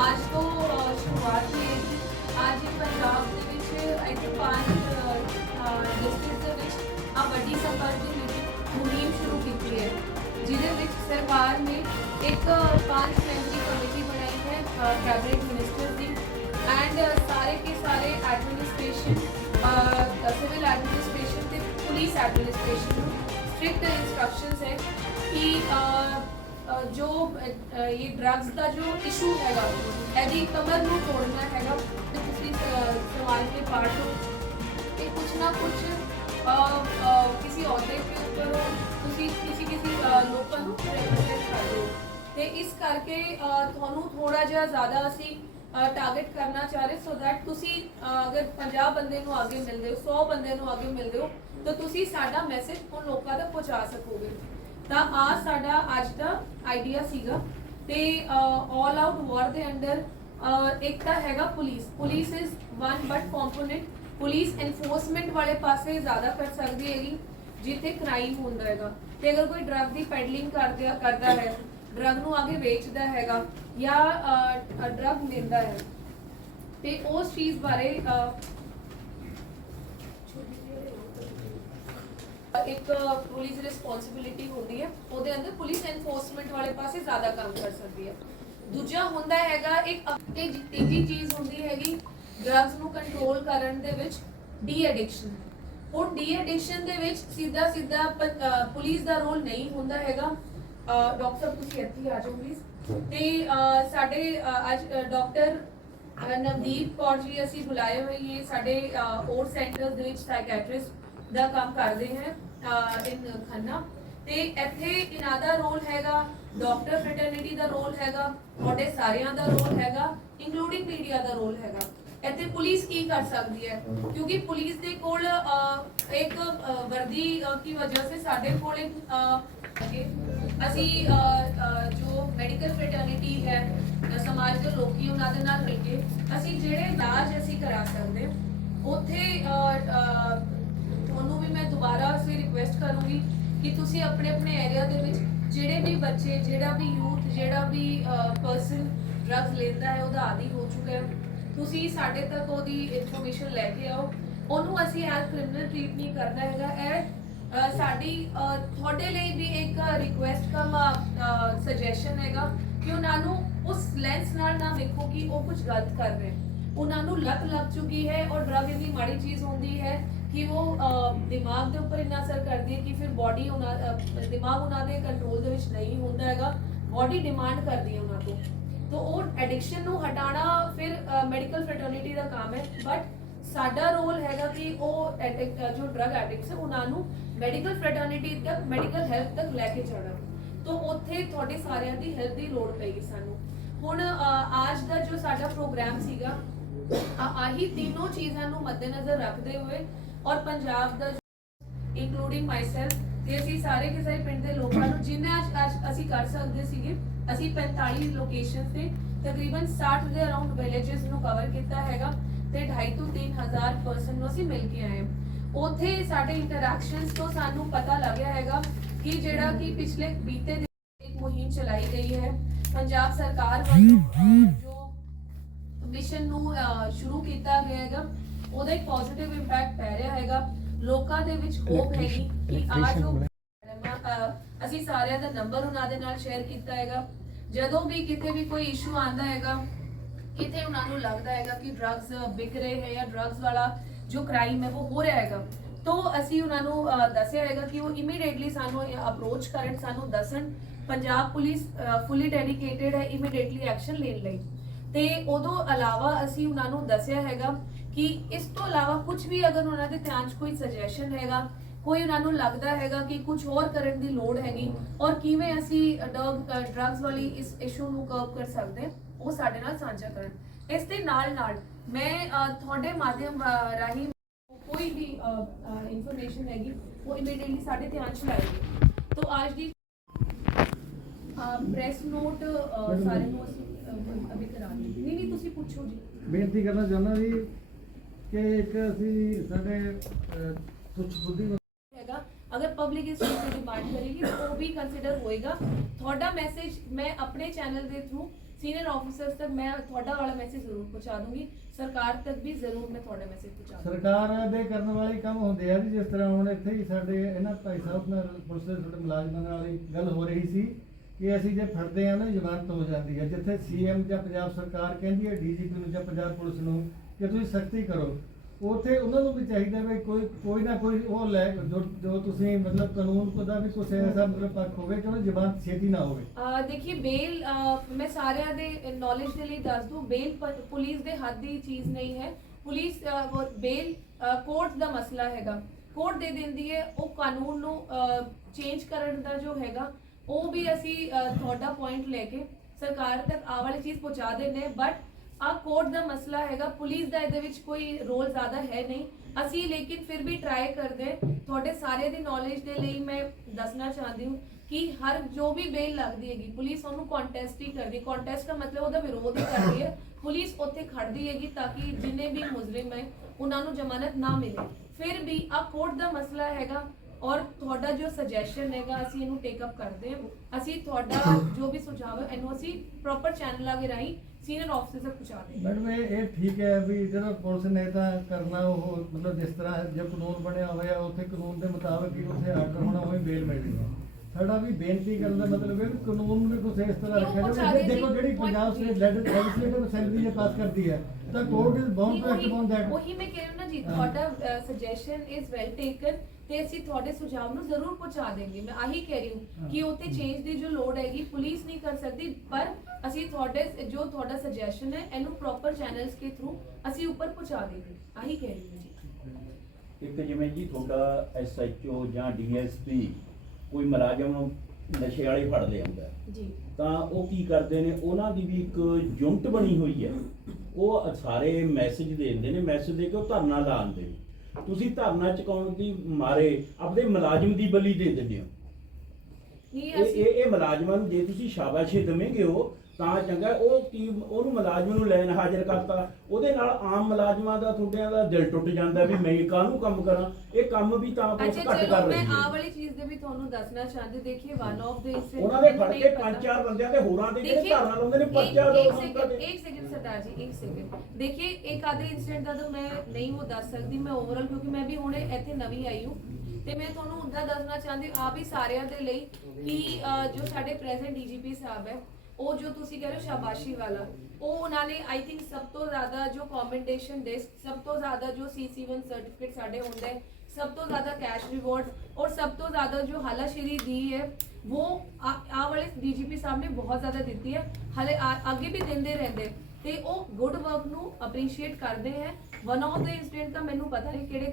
ਅੱਜ ਤੋਂ ਅ, ਸ਼ੁਰੂਆਤ ਹੋਏਗੀ ਅੱਜ ਹੀ ਪੰਜਾਬ ਦੇ ਵਿੱਚ ਆਈ ਥਿੰਕ ਪੰਜ ਡਿਸਟ੍ਰਿਕਟ ਦੇ ਵਿੱਚ ਆ ਵੱਡੀ ਸੰਪਰਕ ਦੀ ਮੀਟਿੰਗ ਮੁਹਿੰਮ ਸ਼ੁਰੂ ਕੀਤੀ ਹੈ जिसे सरकार ने एक पाँच मेंबरी कमेटी बनाई है कैबिनेट मिनिस्टर की एंड सारे के सारे एडमिनिस्ट्रेशन सिविल एडमिनिस्ट्रेशन से पुलिस एडमिनिस्ट्रेशन स्ट्रिक्ट इंस्ट्रक्शंस है कि जो ये ड्रग्स का जो इशू हैगा यदि कमर को तोड़ना हैगा तो किसी सवाल के पार्ट हो। कुछ ना कुछ आ, आ, किसी औरत के ऊपर हो ਤੁਸੀਂ ਕਿਸੇ ਕਿਸੇ ਅ, ਨੂੰ ਰਿਪਰੈਜ਼ੈਂਟ ਕਰਦੇ ਹੋ। ਤੇ ਇਸ ਕਰਕੇ ਤੁਹਾਨੂੰ ਥੋੜਾ ਜਿਹਾ ਜ਼ਿਆਦਾ ਅਸੀਂ ਟਾਰਗੇਟ ਕਰਨਾ ਚਾਹ ਰਹੇ ਸੋ ਦੈਟ ਤੁਸੀਂ ਅਗਰ 50 ਬੰਦੇ ਨੂੰ ਅੱਗੇ ਮਿਲਦੇ ਹੋ 100 ਬੰਦੇ ਨੂੰ ਅੱਗੇ ਮਿਲਦੇ ਹੋ ਤਾਂ ਤੁਸੀਂ ਸਾਡਾ ਮੈਸੇਜ ਉਹ ਲੋਕਾਂ ਤੱਕ ਪਹੁੰਚਾ ਸਕੋਗੇ। ਤਾਂ ਆ ਸਾਡਾ ਅੱਜ ਦਾ ਆਈਡੀਆ ਸੀਗਾ। ਤੇ ਆਲ ਆਊਟ ਵਾਰ ਦੇ ਅੰਡਰ ਇੱਕ ਤਾਂ ਹੈਗਾ police. Police is one but component police enforcement ਵਾਲੇ ਪਾਸੇ ਜ਼ਿਆਦਾ ਕਰ ਸਕਦੀ ਹੈਗੀ ਜਿੱਥੇ ਕ੍ਰਾਈਮ ਹੁੰਦਾ ਹੈਗਾ। ਤੇ ਅਗਰ ਕੋਈ ਡਰੱਗ ਦੀ ਪੈਡਲਿੰਗ ਕਰਦਾ ਕਰਦਾ ਹੈ ਡਰੱਗ ਨੂੰ ਆਗੇ ਵੇਚਦਾ ਹੈਗਾ ਜਾਂ ਡਰੱਗ ਲੈਂਦਾ ਹੈ, ਤੇ ਉਸ ਚੀਜ਼ ਬਾਰੇ ਇੱਕ ਪੁਲਿਸ ਰਿਸਪੌਂਸਿਬਿਲਿਟੀ ਹੁੰਦੀ ਹੈ, ਉਹਦੇ ਅੰਦਰ ਪੁਲਿਸ ਐਨਫੋਰਸਮੈਂਟ ਵਾਲੇ ਪਾਸੇ ਜ਼ਿਆਦਾ ਕੰਮ ਕਰ ਸਕਦੀ ਹੈ। ਦੂਜਾ ਹੁੰਦਾ ਹੈਗਾ ਇੱਕ ਤੀਜੀ ਚੀਜ਼ ਹੁੰਦੀ ਹੈਗੀ ਡਰੱਗਸ ਨੂੰ ਕੰਟਰੋਲ ਕਰਨ ਦੇ ਵਿੱਚ ਡੀ ਐਡਿਕਸ਼ਨ ਉਹ ਡੀ ਐਡਿਕਸ਼ਨ ਦੇ ਵਿੱਚ ਸਿੱਧਾ ਸਿੱਧਾ ਪੁਲਿਸ ਦਾ ਰੋਲ ਨਹੀਂ ਹੁੰਦਾ ਹੈਗਾ। ਡਾਕਟਰ ਸਾਹਿਬ ਤੁਸੀਂ ਇੱਥੇ ਆ ਜਾਓ ਪਲੀਜ਼ ਤੇ ਸਾਡੇ ਅੱਜ ਡਾਕਟਰ ਨਵਦੀਪ ਕੌਰ ਜੀ ਅਸੀਂ ਬੁਲਾਏ ਹੋਏ ਇਹ ਸਾਡੇ ਔਰ ਸੈਂਟਰਸ ਦੇ ਵਿੱਚ ਸਾਈਕੈਟ੍ਰਿਸਟ ਦਾ ਕੰਮ ਕਰਦੇ ਹੈ ਇਨ ਖੰਨਾ। ਤੇ ਇੱਥੇ ਇਹਨਾਂ ਦਾ ਰੋਲ ਹੈਗਾ ਡਾਕਟਰ ਫ੍ਰੈਟਰਨਿਟੀ ਦਾ ਰੋਲ ਹੈਗਾ ਤੁਹਾਡੇ ਸਾਰਿਆਂ ਦਾ ਰੋਲ ਹੈਗਾ ਇੰਕਲੂਡਿੰਗ ਮੀਡੀਆ ਦਾ ਰੋਲ ਹੈਗਾ। ਇੱਥੇ ਪੁਲਿਸ ਕੀ ਕਰ ਸਕਦੀ ਹੈ ਕਿਉਂਕਿ ਪੁਲਿਸ ਦੇ ਕੋਲ ਅਹ, ਇੱਕ ਅਹ, ਵਰਦੀ ਅਹ, ਦੀ ਵਜ੍ਹਾ ਸੇ ਸਾਡੇ ਕੋਲ ਇੱਕ ਅਹ, ਹੈਗੇ। ਅਸੀਂ ਅਹ, ਅਹ, ਜੋ ਮੈਡੀਕਲ ਫ੍ਰੈਟਰਨਿਟੀ ਹੈ ਅਹ, ਸਮਾਜ ਦੇ ਲੋਕੀ ਉਹਨਾਂ ਦੇ ਨਾਲ ਮਿਲ ਕੇ ਅਸੀਂ ਜਿਹੜੇ ਇਲਾਜ ਅਸੀਂ ਕਰਾ ਸਕਦੇ ਹਾਂ, ਉੱਥੇ ਅਹ, ਅਹ, ਤੁਹਾਨੂੰ ਵੀ ਮੈਂ ਦੁਬਾਰਾ ਸੇ ਰਿਕੁਐਸਟ ਕਰੂੰਗੀ ਕਿ ਤੁਸੀਂ ਆਪਣੇ ਆਪਣੇ ਏਰੀਆ ਦੇ ਵਿੱਚ ਜਿਹੜੇ ਵੀ ਬੱਚੇ ਜਿਹੜਾ ਵੀ ਯੂਥ ਜਿਹੜਾ ਵੀ ਪਰਸਨ ਡਰੱਗਸ ਲੈਂਦਾ ਹੈ ਉਹਦਾ ਆਦੀ ਹੋ ਚੁੱਕਾ ਹੈ ਤੁਸੀਂ ਸਾਡੇ ਤੱਕ ਉਹਦੀ ਇਨਫੋਰਮੇਸ਼ਨ ਲੈ ਕੇ ਆਓ। ਉਹਨੂੰ ਅਸੀਂ ਐਜ਼ ਕ੍ਰਿਮੀਨਲ ਟ੍ਰੀਟ ਨਹੀਂ ਕਰਨਾ ਹੈਗਾ। ਇਹ ਸਾਡੀ ਤੁਹਾਡੇ ਲਈ ਵੀ ਇੱਕ ਰਿਕੁਐਸਟ ਕਮ ਸੁਜੈਸ਼ਨ ਹੈਗਾ ਕਿ ਉਹਨਾਂ ਨੂੰ ਉਸ ਲੈਂਸ ਨਾਲ ਨਾ ਦੇਖੋ ਕਿ ਉਹ ਕੁਝ ਗਲਤ ਕਰ ਰਹੇ। ਉਹਨਾਂ ਨੂੰ ਲੱਤ ਲੱਗ ਚੁੱਕੀ ਹੈ ਔਰ ਡਰਗ ਇੰਨੀ ਮਾੜੀ ਚੀਜ਼ ਹੁੰਦੀ ਹੈ ਕਿ ਉਹ ਦਿਮਾਗ ਦੇ ਉੱਪਰ ਇੰਨਾ ਅਸਰ ਕਰਦੀ ਹੈ ਕਿ ਫਿਰ ਬਾਡੀ ਉਹਨਾਂ ਦਿਮਾਗ ਉਹਨਾਂ ਦੇ ਕੰਟਰੋਲ ਦੇ ਵਿੱਚ ਨਹੀਂ ਹੁੰਦਾ ਹੈਗਾ। ਬਾਡੀ ਡਿਮਾਂਡ ਕਰਦੀ ਹੈ ਉਹਨਾਂ ਤੋਂ। ਤੋ ਉਹ ਐਡਿਕਸ਼ਨ ਨੂੰ ਹਟਾਉਣਾ ਫਿਰ ਮੈਡੀਕਲ ਫ੍ਰੈਟਰਨਿਟੀ ਦਾ ਕੰਮ ਹੈ। ਬਟ ਸਾਡਾ ਰੋਲ ਹੈਗਾ ਕਿ ਉਹ ਜੋ ਡਰਗ ਐਡਿਕਟਸ ਹੈ, ਉਹਨਾਂ ਨੂੰ ਮੈਡੀਕਲ ਫ੍ਰੈਟਰਨਿਟੀ ਤੱਕ ਮੈਡੀਕਲ ਹੈਲਥ ਤੱਕ ਲੈ ਕੇ ਜਾਣਾ। ਤੋ ਉੱਥੇ ਤੁਹਾਡੇ ਸਾਰਿਆਂ ਦੀ ਹੈਲਪ ਦੀ ਲੋੜ ਪਏਗੀ ਸਾਨੂੰ। ਹੁਣ ਅੱਜ ਦਾ ਜੋ ਸਾਡਾ ਪ੍ਰੋਗਰਾਮ ਸੀਗਾ ਆਹੀ ਤਿੰਨੋਂ ਚੀਜ਼ਾਂ ਨੂੰ ਮੱਦੇਨਜ਼ਰ ਰੱਖਦੇ ਹੋਏ ਔਰ ਪੰਜਾਬ ਦਾ ਇਨਕਲੂਡਿੰਗ ਮਾਈਸੈਲਫ ਤੇ ਅਸੀਂ ਸਾਰੇ ਕੇ ਪਿੰਡ ਦੇ ਲੋਕਾਂ ਨੂੰ ਜਿੰਨੇ ਅੱਜ ਅਸੀਂ ਕਰ ਸਕਦੇ ਸੀਗੇ ਅਸੀਂ 45 ਲੋਕੇਸ਼ਨ ਤੇ ਤਕਰੀਬਨ 60 ਦੇ ਅਰਾਊਂਡ ਵਿਲੇजेस ਨੂੰ ਕਵਰ ਕੀਤਾ ਹੈਗਾ ਤੇ 2.5 ਤੋਂ 3000 ਪਰਸਨ ਨੂੰ ਅਸੀਂ ਮਿਲ ਕੇ ਆਏ ਹਾਂ। ਸਾਡੇ ਇੰਟਰੈਕਸ਼ਨਸ ਤੋਂ ਸਾਨੂੰ ਪਤਾ ਲੱਗਿਆ ਹੈਗਾ ਕਿ ਜਿਹੜਾ ਕਿ ਪਿਛਲੇ ਬੀਤੇ ਦਿਨ ਇੱਕ ਮੁਹਿੰਮ ਚਲਾਈ ਗਈ ਹੈ ਪੰਜਾਬ ਸਰਕਾਰ ਵੱਲੋਂ ਜੋ ਮਿਸ਼ਨ ਨੂੰ ਸ਼ੁਰੂ ਕੀਤਾ ਗਿਆ ਹੈਗਾ, ਉਹਦਾ ਇੱਕ ਪੋਜ਼ਿਟਿਵ ਇੰਪੈਕਟ ਪੈ ਰਿਹਾ ਹੈਗਾ ਲੋਕਾਂ ਦੇ ਵਿੱਚ ਹੋਪ ਹੈਗੀ ਕਿ ਆ ਜੋ ਅਸੀਂ ਸਾਰਿਆਂ ਦਾ ਨੰਬਰ ਉਹਨਾਂ ਦੇ ਨਾਲ ਸ਼ੇਅਰ ਕੀਤਾ ਹੈਗਾ। ਜਦੋਂ ਵੀ ਕਿਤੇ ਵੀ ਕੋਈ ਇਸ਼ੂ ਆਂਦਾ ਹੈਗਾ, ਕਿਤੇ ਉਹਨਾਂ ਨੂੰ ਲੱਗਦਾ ਹੈਗਾ ਕਿ ਡਰੱਗਸ ਵਿਕ ਰਹੇ ਹੈ ਜਾਂ ਡਰੱਗਸ ਵਾਲਾ ਜੋ ਕ੍ਰਾਈਮ ਹੈ ਉਹ ਹੋ ਰਿਹਾ ਹੈਗਾ, ਤੋਂ ਅਸੀਂ ਉਹਨਾਂ ਨੂੰ ਦੱਸਿਆ ਹੈਗਾ ਕਿ ਉਹ ਇਮੀਡੀਏਟਲੀ ਸਾਨੂੰ ਅਪਰੋਚ ਕਰਨ, ਸਾਨੂੰ ਦੱਸਣ। ਪੰਜਾਬ ਪੁਲਿਸ ਫੁੱਲੀ ਡੈਡੀਕੇਟਿਡ ਹੈ ਇਮੀਡੀਏਟਲੀ ਐਕਸ਼ਨ ਲੈਣ ਲਈ। ਤੇ ਉਦੋਂ ਇਲਾਵਾ ਅਸੀਂ ਉਹਨਾਂ ਨੂੰ ਦੱਸਿਆ ਹੈਗਾ ਕਿ ਇਸ ਤੋਂ ਇਲਾਵਾ ਕੁਝ ਵੀ ਅਗਰ ਉਹਨਾਂ ਦੇ ਧਿਆਨ 'ਚ ਕੋਈ ਸੁਜੈਸ਼ਨ ਹੈਗਾ ਕੋਈ ਉਹਨਾਂ ਨੂੰ ਲੱਗਦਾ ਹੈਗਾ ਕਿ ਕੁਝ ਹੋਰ ਕਰਨ ਦੀ ਲੋੜ ਹੈਗੀ। ਔਰ ਕਿਵੇਂ ਅਸੀਂ ਡਰੱਗਸ ਵਾਲੀ ਇਸ ਇਸ਼ੂ ਨੂੰ ਕਰਬ ਕਰ ਸਕਦੇ ਹਾਂ, ਉਹ ਸਾਡੇ ਨਾਲ ਸਾਂਝਾ ਕਰਨ। ਇਸ ਦੇ ਨਾਲ ਨਾਲ ਮੈਂ ਅਹ, ਤੁਹਾਡੇ ਮਾਧਿਅਮ ਅਹ, ਰਾਹੀਂ ਕੋਈ ਵੀ ਇਨਫੋਰਮੇਸ਼ਨ ਹੈਗੀ ਉਹ ਇਮੀਡੀਏਟਲੀ ਸਾਡੇ ਧਿਆਨ 'ਚ ਲਾਏਗੀ ਤੋਂ ਅੱਜ ਦੀ ਪ੍ਰੈਸ ਨੋਟ ਸਾਰੇ ਨੂੰ ਅਸੀਂ ਅਹ, ਅਭੀ ਕਰਾਂਗੇ ਨਹੀਂ ਨਹੀਂ ਤੁਸੀਂ ਪੁੱਛੋ ਜੀ। ਬੇਨਤੀ ਕਰਨਾ ਚਾਹੁੰਦਾ ਵੀ ਕਿ ਇੱਕ ਅਸੀਂ ਸਾਡੇ ਅਹ, ਤੁੱਛ ਬੁੱਧੀ ਹੈਗਾ ਅਗਰ ਪਬਲਿਕ ਇਸ ਚੀਜ਼ ਦੀ ਡਿਮਾਂਡ ਕਰੇਗੀ, ਤਾਂ ਉਹ ਵੀ ਕੰਸੀਡਰ ਹੋਏਗਾ। ਤੁਹਾਡਾ ਮੈਸੇਜ ਮੈਂ ਆਪਣੇ ਚੈਨਲ ਦੇ ਥਰੂ ਸੀਨੀਅਰ ਆਫੀਸਰਸ ਤੱਕ ਮੈਂ ਤੁਹਾਡਾ ਵਾਲਾ ਮੈਸੇਜ ਜ਼ਰੂਰ ਪਹੁੰਚਾ ਦੂੰਗੀ। ਸਰਕਾਰ ਤੱਕ ਵੀ ਜ਼ਰੂਰ ਮੈਂ ਤੁਹਾਡਾ ਮੈਸੇਜ ਪਹੁੰਚਾ ਦੂੰਗੀ। ਸਰਕਾਰ ਦੇ ਕਰਨ ਵਾਲੇ ਕੰਮ ਹੁੰਦੇ ਆ ਜੀ ਜਿਸ ਤਰ੍ਹਾਂ ਹੁਣ ਇੱਥੇ ਹੀ ਸਾਡੇ ਇਹਨਾਂ ਭਾਈ ਸਾਹਿਬ ਨਾਲ ਪੁਲਿਸ ਦੇ ਤੁਹਾਡੇ ਮੁਲਾਜ਼ਮਾਂ ਨਾਲ ਗੱਲ ਹੋ ਰਹੀ ਸੀ ਕਿ ਅਸੀਂ ਜੇ ਫੜਦੇ ਆ ਨਾ, ਜ਼ਮਾਨਤ ਹੋ ਜਾਂਦੀ ਹੈ ਜਿੱਥੇ ਸੀਐਮ ਜਾਂ ਪੰਜਾਬ ਸਰਕਾਰ ਕਹਿੰਦੀ ਹੈ ਡੀਜੀਪੀ ਨੂੰ ਜਾਂ ਪੰਜਾਬ ਪੁਲਿਸ ਨੂੰ ਕਿ ਤੁਸੀਂ ਸਖਤੀ ਕਰੋ। ਉਥੇ ਉਹਨਾਂ ਨੂੰ ਵੀ ਚਾਹੀਦਾ ਵੀ ਕੋਈ ਕੋਈ ਨਾ ਕੋਈ ਉਹ ਲੈ ਜੋ ਜੋ ਤੁਸੀਂ ਮਤਲਬ ਕਾਨੂੰਨ ਦਾ ਵੀ ਕੁਛ ਐਸਾ ਮਤਲਬ ਪੱਖ ਹੋਵੇ ਕਿ ਉਹ ਜ਼ਮਾਨਤ ਛੇਤੀ ਨਾ ਹੋਵੇ। ਅਹ ਦੇਖिए ਬੇਲ ਅਹ ਮੈਂ ਸਾਰਿਆਂ ਦੇ ਨੌਲੇਜ ਦੇ ਲਈ ਦੱਸ ਦੂੰ ਬੇਲ ਪ- ਪੁਲਿਸ ਦੇ ਹੱਥ ਦੀ ਚੀਜ਼ ਨਹੀਂ ਹੈ। ਪੁਲਿਸ ਬੇਲ ਕੋਰਟ ਦਾ ਮਸਲਾ ਹੈਗਾ। ਕੋਰਟ ਦੇ ਦਿੰਦੀ ਹੈ ਉਹ ਕਾਨੂੰਨ ਨੂੰ ਚੇਂਜ ਕਰਨ ਦਾ ਜੋ ਹੈਗਾ ਉਹ ਵੀ ਅਸੀਂ ਅਹ, ਤੁਹਾਡਾ ਪੁਆਇੰਟ ਲੈ ਕੇ ਸਰਕਾਰ ਤੱਕ ਆ ਵਾਲੀ ਚੀਜ਼ ਪਹੁੰਚਾ ਦਿੰਦੇ ਬਟ ਆ ਕੋਰਟ ਦਾ ਮਸਲਾ ਹੈਗਾ, ਪੁਲਿਸ ਦਾ ਇਹਦੇ ਵਿੱਚ ਕੋਈ ਰੋਲ ਜ਼ਿਆਦਾ ਹੈ ਨਹੀਂ। ਅਸੀਂ ਲੇਕਿਨ ਫਿਰ ਵੀ ਟਰਾਈ ਕਰਦੇ ਤੁਹਾਡੇ ਸਾਰੇ ਦੀ ਨੌਲੇਜ ਦੇ ਲਈ ਮੈਂ ਦੱਸਣਾ ਚਾਹੁੰਦੀ ਹਾਂ ਕਿ ਹਰ ਜੋ ਵੀ ਬੇਲ ਲੱਗਦੀ ਹੈਗੀ, ਪੁਲਿਸ ਉਹਨੂੰ ਕੰਟੈਸਟ ਹੀ ਕਰਦੀ ਕੰਟੈਸਟ ਦਾ ਮਤਲਬ ਉਹਦਾ ਵਿਰੋਧ ਹੀ ਕਰਦੀ ਹੈ। ਪੁਲਿਸ ਉੱਥੇ ਖੜਦੀ ਹੈਗੀ ਤਾਂ ਕਿ ਜਿੰਨੇ ਵੀ ਮੁਜਰਮ ਹੈ, ਉਹਨਾਂ ਨੂੰ ਜ਼ਮਾਨਤ ਨਾ ਮਿਲੇ। ਫਿਰ ਵੀ ਆ ਕੋਰਟ ਦਾ ਮਸਲਾ ਹੈਗਾ ਔਰ ਤੁਹਾਡਾ ਜੋ ਸੁਜੈਸ਼ਨ ਹੈਗਾ, ਅਸੀਂ ਇਹਨੂੰ ਟੇਕ ਅਪ ਕਰਦੇ ਹਾਂ। ਅਸੀਂ ਤੁਹਾਡਾ ਜੋ ਵੀ ਸੁਝਾਅ ਹੈ, ਇਹਨੂੰ ਅਸੀਂ ਪ੍ਰੋਪਰ ਚੈਨਲਾਂ ਦੇ ਰਾਹੀਂ ਸੀਨੀਅਰ ਆਫਿਸਰ ਤੱਕ ਪਹੁੰਚਾ ਦੇਂਗੇ ਮੈਡਮ ਇਹ ਇਹ ਠੀਕ ਹੈ ਵੀ ਜਦੋਂ ਪੁਲਿਸ ਨੇ ਤਾਂ ਕਰਨਾ ਉਹ ਮਤਲਬ ਜਿਸ ਤਰ੍ਹਾਂ ਜੇ ਕਾਨੂੰਨ ਬਣਿਆ ਹੋਇਆ ਉੱਥੇ ਕਾਨੂੰਨ ਦੇ ਮੁਤਾਬਕ ਹੀ ਉੱਥੇ ਆਰਡਰ ਹੋਣਾ ਉਹ ਬੇਲ ਮਿਲਣੀ ਹੈ ਸਾਡਾ ਵੀ ਬੇਨਤੀ ਕਰਨ ਦਾ ਮਤਲਬ ਇਹ ਵੀ ਕਾਨੂੰਨ ਨੂੰ ਵੀ ਕੁਝ ਇਸ ਤਰ੍ਹਾਂ ਨਹੀਂ, ਉਹ ਰੱਖਿਆ ਪਹੁੰਚਾ ਜਾਵੇ। ਦੇਖੋ ਜੀ, ਜਿਹੜੀ ਪੰਜਾਬ ਸਟੇਟ ਲੈਜਿਸਲੇਟਿਵ ਅਸੈਂਬਲੀ ਇਹ ਪਾਸ ਕਰਦੀ ਹੈ ਤਾਂ court is bound to act upon that ਉਹੀ ਮੈਂ ਕਹਿ ਰਹੀ ਹਾਂ ਨਾ ਜੀ। ਤੁਹਾਡਾ ਸੁਜੈਸ਼ਨ ਇਜ਼ ਵੈਲ ਟੇਕਨ ਤੇ ਅਸੀਂ ਤੁਹਾਡੇ ਸੁਝਾਅ ਨੂੰ ਜ਼ਰੂਰ ਪਹੁੰਚਾ ਦੇਂਗੇ। ਮੈਂ ਆਹੀ ਕਹਿ ਰਹੀ ਹਾਂ ਕਿ ਉੱਥੇ ਚੇਂਜ ਦੀ ਜੋ ਲੋੜ ਹੈਗੀ ਪੁਲਿਸ ਨਹੀਂ ਕਰ ਸਕਦੀ ਪਰ ਅਸੀਂ ਤੁਹਾਡੇ ਜੋ ਤੁਹਾਡਾ ਸੁਜੈਸ਼ਨ ਹੈ ਇਹਨੂੰ ਪ੍ਰੋਪਰ ਚੈਨਲਸ ਕੇ ਥਰੂ ਅਸੀਂ ਉੱਪਰ ਪਹੁੰਚਾ ਦੇਂਗੇ। ਆਹੀ ਕਹਿ ਰਹੀ ਹਾਂ। ਜੀ ਇੱਕ ਜਿਵੇਂ ਜੀ ਤੁਹਾਡਾ ਐਸਐਚਓ ਜਾਂ ਡੀਐਸਪੀ ਕੋਈ ਮੁਲਾਜ਼ਮ ਨਸ਼ੇ ਵਾਲੇ ਫੜ ਲਿਆਉਂਦਾ ਜੀ। ਤਾਂ ਉਹ ਕੀ ਕਰਦੇ ਨੇ? ਉਹਨਾਂ ਦੀ ਵੀ ਇੱਕ ਯੂਨਿਟ ਬਣੀ ਹੋਈ ਹੈ। ਉਹ ਸਾਰੇ ਮੈਸੇਜ ਦੇ ਦਿੰਦੇ ਨੇ। ਮੈਸੇਜ ਦੇ ਕੇ ਉਹ ਧਰਨਾ ਲਾਉਂਦੇ ਨੇ। ਤੁਸੀਂ ਧਰਨਾ ਚੁਕਾਉਣ ਦੀ ਮਾਰੇ ਆਪਣੇ ਮੁਲਾਜ਼ਮ ਦੀ ਬਲੀ ਦੇ ਦਿੰਦੇ ਹੋ। ਨਹੀਂ ਇਹ ਅਸੀਂ ਇਹ ਇਹ ਮੁਲਾਜ਼ਮਾਂ ਨੂੰ ਜੇ ਤੁਸੀਂ ਸ਼ਾਬਾਸ਼ੀ ਦੇਵੋਗੇ ਹੋ ਤਾਂ ਚੰਗਾ ਉਹ ਟੀਮ ਉਹਨੂੰ ਮੁਲਾਜ਼ਮ ਨੂੰ ਲੈਣ ਹਾਜ਼ਰ ਕਰਤਾ। ਉਹਦੇ ਨਾਲ ਆਮ ਮੁਲਾਜ਼ਮਾਂ ਦਾ ਤੁਹਾਡਿਆਂ ਦਾ ਦਿਲ ਟੁੱਟ ਜਾਂਦਾ ਵੀ ਮੈਂ ਕਾਹਨੂੰ ਕੰਮ ਕਰਾਂ? ਇਹ ਕੰਮ ਵੀ ਤਾਂ ਪੁਲਿਸ ਘੱਟ ਕਰ ਮੈਂ ਰਹੀ ਆਹ ਹੈ ਵਾਲੀ ਚੀਜ਼ ਦੇ ਵੀ ਤੁਹਾਨੂੰ ਦੱਸਣਾ ਚਾਹੁੰਦੀ ਦੇਖिए ਵਨ ਆਫ ਦੇ ਉਹਨਾਂ ਦੇ ਫੜ ਕੇ ਪੰਜ ਚਾਰ ਬੰਦਿਆਂ ਦੇ ਹੋਰਾਂ ਦੇ ਜਿਹੜੇ ਧਰਨਾ ਲਾਉਂਦੇ ਨੇ ਪਰਚਾ ਦੋ ਇੱਕ ਇੱਕ ਸੈਕਿੰਡ ਸਰਦਾਰ ਜੀ ਇੱਕ ਸੈਕਿੰਡ ਦੇਖिए ਇੱਕ ਆਦੇ ਇਨਸੀਡੈਂਟ ਦਾ ਤਾਂ ਮੈਂ ਨਹੀਂ ਉਹ ਦੱਸ ਸਕਦੀ ਮੈਂ ਓਵਰਆਲ ਕਿਉਂਕਿ ਮੈਂ ਵੀ ਹੁਣੇ ਇੱਥੇ ਨਵੀਂ ਆਈ ਹਾਂ। ਤੇ ਮੈਂ ਤੁਹਾਨੂੰ ਉਹਦਾ ਦੱਸਣਾ ਚਾਹੁੰਦੀ ਆ ਵੀ ਸਾਰਿਆਂ ਦੇ ਲਈ ਕਿ ਜੋ ਸਾਡੇ ਪ੍ਰੈਜ਼ੈਂਟ ਡੀਜੀਪੀ ਸਾਹਿਬ ਹੈ ਉਹ ਜੋ ਤੁਸੀਂ ਕਹਿ ਰਹੇ ਹੋ ਸ਼ਾਬਾਸ਼ੀ ਵਾਲਾ, ਉਹ ਉਹਨਾਂ ਨੇ ਆਈ ਥਿੰਕ ਸਭ ਤੋਂ ਜ਼ਿਆਦਾ ਜੋ ਕਮੈਂਡੇਸ਼ਨ ਡਿਸਕ ਸਭ ਤੋਂ ਜ਼ਿਆਦਾ ਜੋ ਸੀਸੀ1 ਸਰਟੀਫਿਕੇਟ ਸਾਡੇ ਹੁੰਦੇ, ਸਭ ਤੋਂ ਜ਼ਿਆਦਾ ਕੈਸ਼ ਰਿਵਾਰਡ ਔਰ ਸਭ ਤੋਂ ਜ਼ਿਆਦਾ ਜੋ ਹਾਲਾਸ਼ੇਰੀ ਦੀ ਹੈ, ਉਹ ਆ ਆ ਵਾਲੇ ਡੀਜੀਪੀ ਸਾਹਿਬ ਨੇ ਬਹੁਤ ਜ਼ਿਆਦਾ ਦਿੱਤੀ ਹੈ। ਹਲੇ ਆ- ਅੱਗੇ ਵੀ ਦਿੰਦੇ ਰਹਿੰਦੇ। ਤੇ ਉਹ ਗੁੱਡ ਵਰਕ ਨੂੰ ਅਪਰੀਸ਼ੀਏਟ ਕਰਦੇ ਹੈ। ਵਨ ਆਫ ਦਾ ਇਨਸੀਡੈਂਟ ਦਾ ਮੈਨੂੰ ਪਤਾ ਨਹੀਂ ਕਿਹੜੇ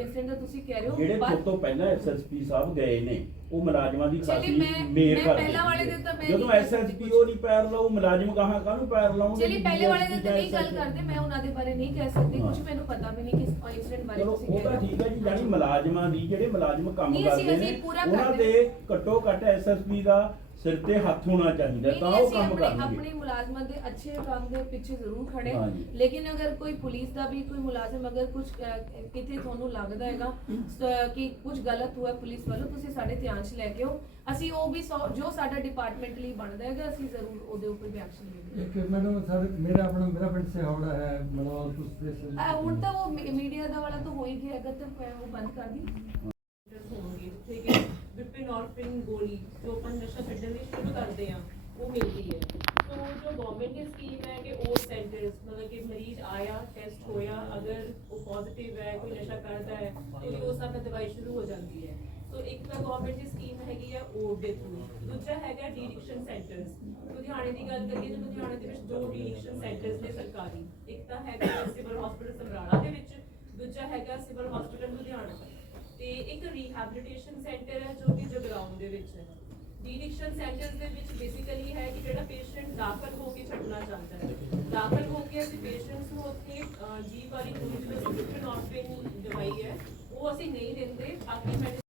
ਇਨਸੀਡੈਂਟ ਦਾ ਤੁਸੀਂ ਕਹਿ ਰਹੇ ਹੋ ਜਿਹੜੇ but- ਤੋਂ ਤੋਂ ਪਹਿਲਾਂ ਐਸਐਸਪੀ ਸਾਹਿਬ ਗਏ ਨੇ ਉਹ ਮੁਲਾਜ਼ਮਾਂ ਦੀ ਖਾਸੀ ਮੈਂ- ਮੇਰ ਮੈਂ ਕਰਦੇ ਪਹਿਲਾਂ ਵਾਲੇ। ਦੇ ਤਾਂ ਮੈਂ ਜਦੋਂ ਨਹੀਂ ਐਸਐਸਪੀ ਉਹ ਨਹੀਂ ਪੈਰ ਲਾਉ ਮੁਲਾਜ਼ਮ ਕਹਾਂ ਕਾਹਨੂੰ ਪੈਰ ਲਾਉਂਗੇ ਚਲੀ ਪਹਿਲੇ ਵਾਲੇ ਦੇ ਤਾਂ ਨਹੀਂ ਗੱਲ ਕਰਦੇ ਮੈਂ ਉਹਨਾਂ ਦੇ ਬਾਰੇ ਨਹੀਂ ਕਹਿ ਸਕਦੀ ਕੁਝ ਹਾਂ। ਮੈਨੂੰ ਪਤਾ ਵੀ ਨਹੀਂ ਕਿਸ ਇਨਸੀਡੈਂਟ ਬਾਰੇ ਚਲੋ ਤੁਸੀਂ ਉਹ ਕਹਿ ਤਾਂ ਰਹੇ ਹੋ। ਠੀਕ ਹੈ ਜੀ ਜਾਨੀ ਮੁਲਾਜ਼ਮਾਂ ਦੀ ਜਿਹੜੇ ਮੁਲਾਜ਼ਮ ਕੰਮ ਨਹੀਂ, ਅਸੀਂ- ਕਰਦੇ ਅਸੀਂ ਨੇ ਪੂਰਾ ਉਹਨਾਂ ਕਰਦੇ ਦੇ ਘੱਟੋ ਘੱਟ ਐਸਐਸਪੀ ਦਾ ਸਿਰ ਤੇ ਹੱਥ ਹੋਣਾ ਚਾਹੀਦਾ ਤਾਂ ਉਹ ਕੰਮ ਕਰਨਗੇ। ਆਪਣੇ ਮੁਲਾਜ਼ਮਾਂ ਦੇ ਅੱਛੇ ਕੰਮ ਦੇ ਪਿੱਛੇ ਜ਼ਰੂਰ ਖੜੇ। ਹਾਂਜੀ। ਲੇਕਿਨ ਅਗਰ ਕੋਈ ਪੁਲਿਸ ਦਾ ਵੀ ਕੋਈ ਮੁਲਾਜ਼ਮ ਅਗਰ ਕੁਝ ਕਿਤੇ ਤੁਹਾਨੂੰ ਲੱਗਦਾ ਹੈਗਾ ਸ- ਕਿ ਕੁਝ ਗਲਤ ਹੋਇਆ ਪੁਲਿਸ ਵੱਲੋਂ ਤੁਸੀਂ ਸਾਡੇ ਧਿਆਨ 'ਚ ਲੈ ਕੇ ਆਓ। ਅਸੀਂ ਉਹ ਵੀ ਸੌ- ਜੋ ਸਾਡਾ ਡਿਪਾਰਟਮੈਂਟ ਲਈ ਬਣਦਾ ਹੈਗਾ ਅਸੀਂ ਜ਼ਰੂਰ ਉਹਦੇ ਉੱਪਰ ਵੀ ਐਕਸ਼ਨ ਲਵਾਂਗੇ ਇੱਕ ਮੈਡਮ ਸਰ ਮੇਰਾ ਆਪਣਾ ਮੇਰਾ ਪਿੰਡ ਸਿਹੌੜਾ ਹੈ ਮਨੋਲ ਤੁਸਤੇ ਆ, ਹੁਣ ਤਾਂ ਉਹ ਮੀਡੀਆ ਦਾ ਵਾਲਾ ਤਾਂ ਹੋ ਹੀ ਗਿਆ ਅਗਰ ਤਾਂ ਮੈਂ ਉਹ ਬੰਦ ਕਰ ਦੀ ਹੋਣਗੇ ਜਿੱਥੇ ਕਿ ਬਿਪਿਨੋਰਫਿਨ ਗੋਲੀ ਜੋ ਆਪਾਂ ਨਸ਼ਾ ਛੱਡਣ ਦੀ ਸ਼ੁਰੂ ਕਰਦੇ ਆ ਉਹ ਮਿਲਦੀ ਹੈ। ਸੋ ਜੋ ਗਵਰਨਮੈਂਟ ਦੀ ਸਕੀਮ ਹੈ ਕਿ ਉਹ ਸੈਂਟਰਸ ਮਤਲਬ ਕਿ ਮਰੀਜ਼ ਆਇਆ ਟੈਸਟ ਹੋਇਆ, ਅਗਰ ਉਹ ਪੋਜ਼ਿਟਿਵ ਹੈ, ਕੋਈ ਨਸ਼ਾ ਕਰਦਾ ਹੈ, ਤੇ ਉਸ ਸਮੇਂ ਦਵਾਈ ਸ਼ੁਰੂ ਹੋ ਜਾਂਦੀ ਹੈ। ਸੋ ਇੱਕ ਤਾਂ ਗਵਰਨਮੈਂਟ ਦੀ ਸਕੀਮ ਹੈਗੀ ਆ, ਉਹ ਦੇ ਥਰੂ ਦੂਜਾ ਹੈਗਾ ਡੀਡਿਕਸ਼ਨ ਸੈਂਟਰਸ ਲੁਧਿਆਣੇ ਦੀ ਗੱਲ ਕਰੀਏ ਤਾਂ ਲੁਧਿਆਣੇ ਦੇ ਵਿੱਚ ਦੋ ਡੀਡਿਕਸ਼ਨ ਸੈਂਟਰਸ ਨੇ ਸਰਕਾਰੀ। ਇੱਕ ਤਾਂ ਹੈਗਾ ਸਿਵਲ ਹਸਪੀਟਲ ਸਮਰਾਲਾ ਦੇ ਵਿੱਚ, ਦੂਜਾ ਹੈਗਾ ਸਿਵਲ ਹਸਪੀਟਲ ਲੁਧਿਆਣਾ। ਤੇ ਇੱਕ ਰੀਹੈਬਿਲਿਟੇਸ਼ਨ ਸੈਂਟਰ ਹੈ ਜੋ ਕਿ ਜਗਰਾਉਂ ਦੇ ਵਿੱਚ ਹੈ। ਡੀਡਿਕਸ਼ਨ ਸੈਂਟਰਸ ਦੇ ਵਿੱਚ ਬੇਸਿਕਲੀ ਹੈ ਕਿ ਜਿਹੜਾ ਪੇਸ਼ੈਂਟ ਦਾਖਲ ਹੋ ਕੇ ਛੱਡਣਾ ਚਾਹੁੰਦਾ ਹੈ। ਦਾਖਲ ਹੋ ਕੇ ਅਸੀਂ ਪੇਸ਼ੈਂਟਸ ਨੂੰ ਉੱਥੇ ਜੀਵ ਵਾਲੀ ਗੋਲੀ ਜੋ ਸਿਪਰਨੋਰਫਿਨ ਦਵਾਈ ਹੈ, ਉਹ ਅਸੀਂ ਨਹੀਂ ਦਿੰਦੇ, ਬਾਕੀ